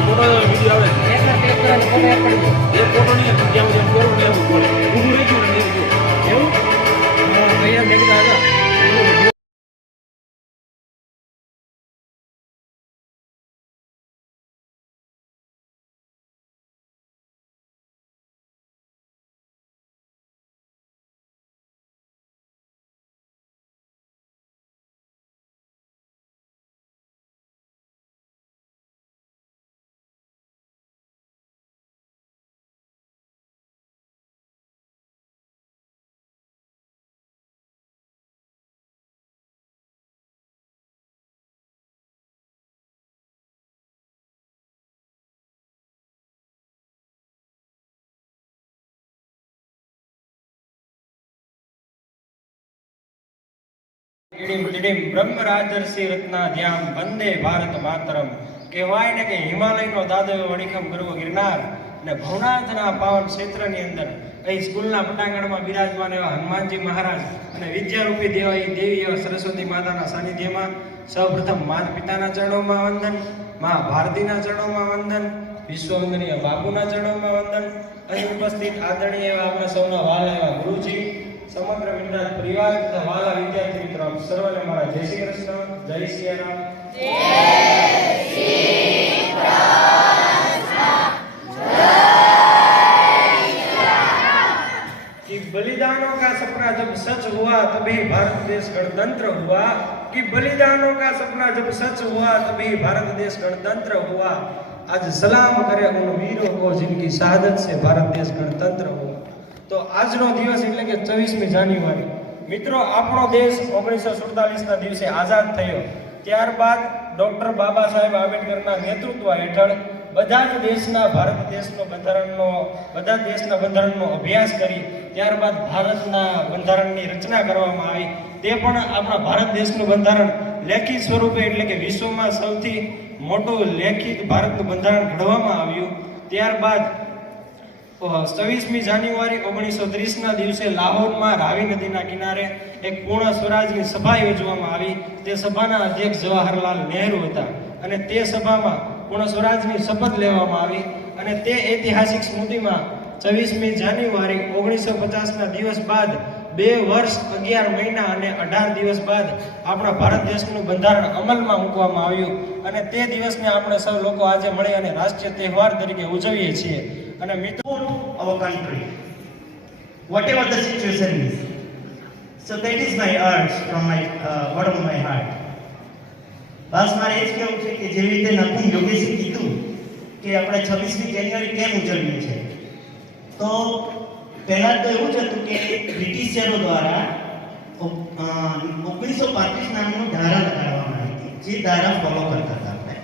Photo video આવે એક photo નહીં ડીડીમ ડીડીમ બ્રહ્મ રાજર્ષિ રત્ના ધ્યાન વંદે ભારત માતરમ. કહેવાય ને કે હિમાલયનો દાદો વણિખમ ગરવો ગિરનાર અને ભવનાથના પાવન ક્ષેત્રની અંદર અહીં સ્કૂલના પટાંગણમાં બિરાજમાન એવા હનુમાનજી મહારાજ અને વિદ્યારૂપી દેવાઈ દેવી એવા સરસ્વતી માતાના સાનિધ્યમાં સૌપ્રથમ માતા પિતાના ચરણોમાં વંદન, મા ભારતીના ચરણોમાં વંદન વિશ્વવંદનીય બાપુના ચરણોમાં વંદન. અહીં ઉપસ્થિત આદરણીય એવા આપણા સૌના વાલા એવા ગુરુજી સમગ્ર મિંડાત પરિવાર તથા વાલા વિદ્યાર્થી મિત્રો આપ સર્વને મારા જય શ્રી કૃષ્ણ જય સિયારામ कि बलिदानों का सपना जब सच हुआ तभी भारत देश गणतंत्र हुआ कि बलिदानों का सपना जब सच हुआ तभी भारत देश गणतंत्र हुआ आज सलाम करे उन वीरों को जिनकी शहादत से भारत देश गणतंत्र हुआ તો આજનો દિવસ એટલે કે ચોવીસમી જાન્યુઆરી. મિત્રો, આપણો દેશ ઓગણીસો સુડતાલીસના દિવસે આઝાદ થયો. ત્યારબાદ ડૉક્ટર બાબા સાહેબ આંબેડકરના નેતૃત્વ હેઠળ બધા જ દેશના, ભારત દેશનો બંધારણનો, બધા દેશના બંધારણનો અભ્યાસ કરી ત્યારબાદ ભારતના બંધારણની રચના કરવામાં આવી. તે પણ આપણા ભારત દેશનું બંધારણ લેખિત સ્વરૂપે એટલે કે વિશ્વમાં સૌથી મોટું લેખિત ભારતનું બંધારણ ઘડવામાં આવ્યું. ત્યારબાદ છવ્વીસમી જાન્યુઆરી ઓગણીસો ત્રીસના દિવસે લાહોરમાં રાવી નદીના કિનારે એક પૂર્ણ સ્વરાજની સભા યોજવામાં આવી. તે સભાના અધ્યક્ષ જવાહરલાલ નહેરુ હતા અને તે સભામાં પૂર્ણ સ્વરાજની શપથ લેવામાં આવી અને તે ઐતિહાસિક સ્મૃતિમાં છવ્વીસમી જાન્યુઆરી ઓગણીસો પચાસના દિવસ બાદ બે વર્ષ અગિયાર મહિના અને અઢાર દિવસ બાદ આપણા ભારત દેશનું બંધારણ અમલમાં મૂકવામાં આવ્યું અને તે દિવસને આપણે સૌ લોકો આજે મળી અને રાષ્ટ્રીય તહેવાર તરીકે ઉજવીએ છીએ અને મિત્રો our country, whatever the situation is. So that is my urge from my uh, bottom of my. બસ મારે એ જ કહેવું છે કે જેવી રીતે નથિંગ યોગેશે કીધું કે આપણે છવ્વીસમી જાન્યુઆરી કેમ ઉજવીએ છીએ તો પહેલાં તો એવું જ હતું કે બ્રિટિશરો દ્વારા ઓગણીસો પાંત્રીસ નામનું ધારા લગાડવામાં આવી હતી, જે ધારા ફોલો કરતા હતા આપણે.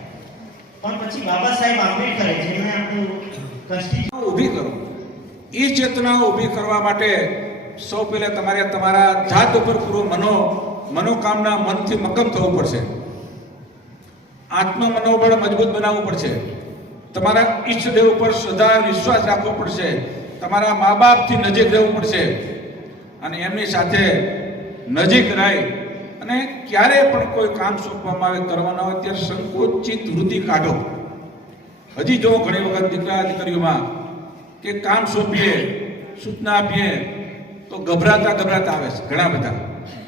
પણ પછી બાબા સાહેબ આંબેડકરે જેમણે આપણું કન્સ્ટિટ્યુશન ઊભી કરો. એ ચેતનાઓ ઊભી કરવા માટે સૌ પહેલા તમારે તમારા જાત ઉપર પૂરો મનો, મનોકામના મનથી મક્કમ થવું પડશે. આત્મ મનોબળ મજબૂત બનાવવું પડશે. તમારા ઈષ્ટદેવ ઉપર શ્રદ્ધા વિશ્વાસ રાખવો પડશે. તમારા મા બાપથી નજીક રહેવું પડશે. અને એમની સાથે નજીક રહી અને ક્યારે પણ કોઈ કામ સોંપવામાં આવે, કરવાના હોય ત્યારે સંકોચિત વૃત્તિ કાઢો. હજી જો ઘણી વખત દીકરા દીકરીઓમાં કે કામ સોંપીએ, સૂચના આપીએ, તો ગભરાતા ગભરાતા આવે છે, ઘણા બધા.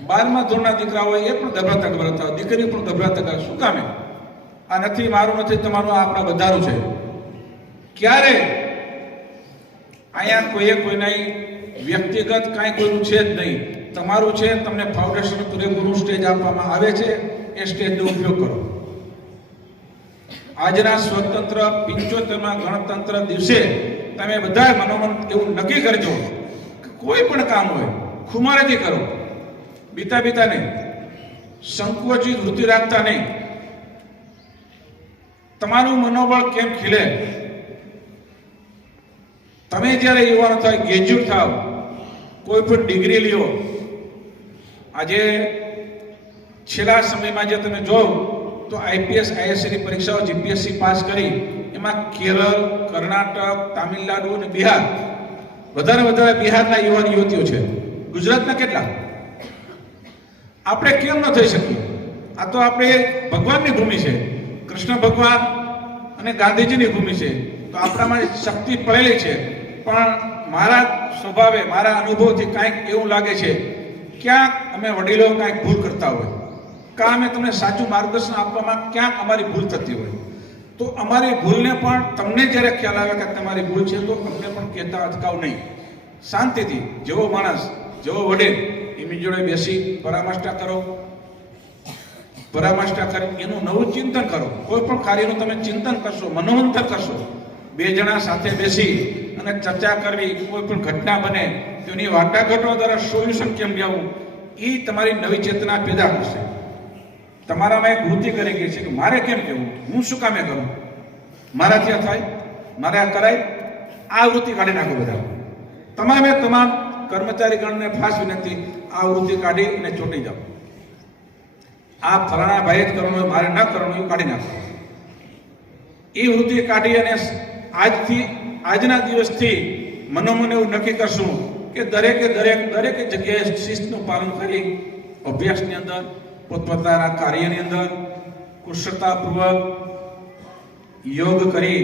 બારમા ધોરણના દીકરા હોય, એ પણ ગભરાતા ગભરાતા હોય દીકરીઓ પણ ગભરાતા ગભરાતા. શું કામે આ નથી, મારું નથી, તમારું, આ આપણા બધારું છે. ક્યારે અહીંયા કોઈએ કોઈના વ્યક્તિગત કાંઈ કોઈનું છે જ નહીં. તમારું છે, તમને ફાઉન્ડેશન પૂરેપૂરું સ્ટેજ આપવામાં આવે છે, એ સ્ટેજનો ઉપયોગ કરો. આજના સ્વતંત્ર પિંચોતેરમાં ગણતંત્ર દિવસે તમે બધા મનોમન એવું નક્કી કરજો કોઈ પણ કામ હોય ખુમારેથી કરો. બીતા બીતા નહીં. સંકોચિત વૃત્તિ રાખતા નહીં. તમારું મનોબળ કેમ ખીલે? તમે જ્યારે યુવાનો થાય ગ્રેજ્યુએટ થાવ, કોઈ પણ ડિગ્રી લ્યો, આજે છેલ્લા સમયમાં જે તમે જોવ, તો આઈપીએસ, આઈએસસીની પરીક્ષાઓ, જીપીએસસી પાસ કરી, એમાં કેરળ, કર્ણાટક, તામિલનાડુ અને બિહાર, વધારે વધારે બિહારના યુવાન યુવતીઓ છે. ગુજરાતના કેટલા? આપણે કેમ ન થઈ શકીએ? આ તો આપણે ભગવાનની ભૂમિ છે. કૃષ્ણ ભગવાન અને ગાંધીજીની ભૂમિ છે. તો આપણામાં શક્તિ પડેલી છે. પણ મારા સ્વભાવે, મારા અનુભવથી કાંઈક એવું લાગે છે, ક્યાંક અમે વડીલો કાંઈક ભૂલ કરતા હોય. કાં અમે તમને સાચું માર્ગદર્શન આપવામાં ક્યાંક અમારી ભૂલ થતી હોય. તો અમારી ભૂલને પણ તમને જ્યારે ખ્યાલ આવે કે તમારી ભૂલ છે, તો અમને પણ કહેતા અટકાવ નહીં. શાંતિથી, જેવો માણસ, જેવો વડીલ એમની જોડે બેસી પરામર્શા કરો. પરામર્શા કરી, એનું નવું ચિંતન કરો. કોઈ પણ કાર્યનું તમે ચિંતન કરશો, મનોમંથન કરશો. બે જણા સાથે બેસી અને ચર્ચા કરવી, કોઈ પણ ઘટના બને તો એની વાટાઘાટો દ્વારા સોલ્યુશન કેમ લેવું એ તમારી નવી ચેતના પેદા કરશે. તમારામાં એક વૃત્તિ કરી ગઈ છે કે મારે કેમ કહેવું હું શું કામે કરું? મારાથી આ થાય, મારે આ કરાય, આ વૃત્તિ કાઢી નાખો બધા. તમામે તમામ કર્મચારીગણને ખાસ વિનંતી, આ વૃત્તિ કાઢી અને ચોંટી જાઓ. આ ફલાણા ભાઈ જ કરવાનું મારે ન કરવાનું કાઢી નાખો. એ વૃત્તિ કાઢી અને આજથી આજના દિવસથી મનોમન એવું નક્કી કરશું કે દરેકે દરેક દરેક જગ્યાએ શિસ્તનું પાલન કરી અભ્યાસની અંદર, પોતપોતાના કાર્યની અંદર કુશળતાપૂર્વક યોગ કરી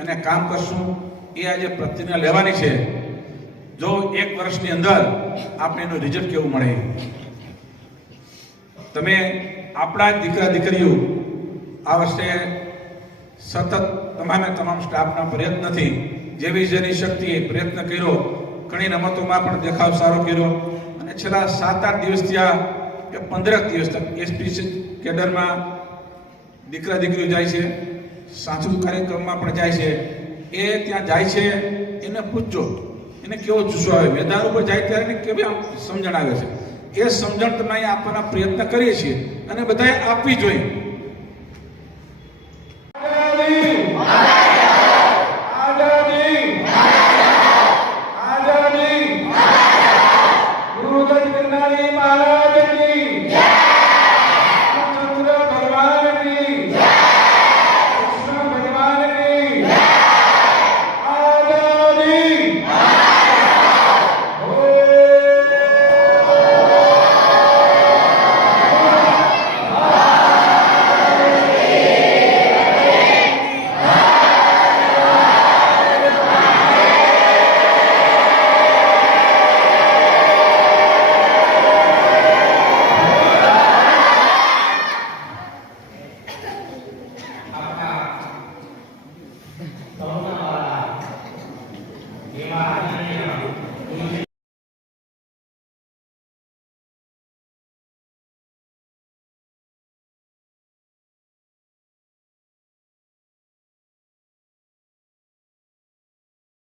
અને કામ કરશું એ આજે પ્રતિજ્ઞા લેવાની છે. જો એક વર્ષની અંદર આપણે એનું રિઝલ્ટ કેવું મળે? તમે આપણા દીકરા દીકરીઓ આ વર્ષે સતત તમામે તમામ સ્ટાફના પ્રયત્નથી જેવી જેની શક્તિએ પ્રયત્ન કર્યો, ઘણી રમતોમાં પણ દેખાવ સારો કર્યો. અને છેલ્લા સાત આઠ દિવસ આ કે પંદરક દિવસ તક એસપીસી કેડરમાં દીકરા દીકરીઓ જાય છે સાંસ્કૃતિક કાર્યક્રમમાં પણ જાય છે. એ ત્યાં જાય છે, એને પૂછજો. એને કેવો જુસ્સો આવે? મેદાન ઉપર જાય ત્યારે એને કેવી આમ સમજણ આવે છે? એ સમજણ તમે અહીંયા આપવાના પ્રયત્ન કરીએ છીએ અને બધાએ આપવી જોઈએ. Amen.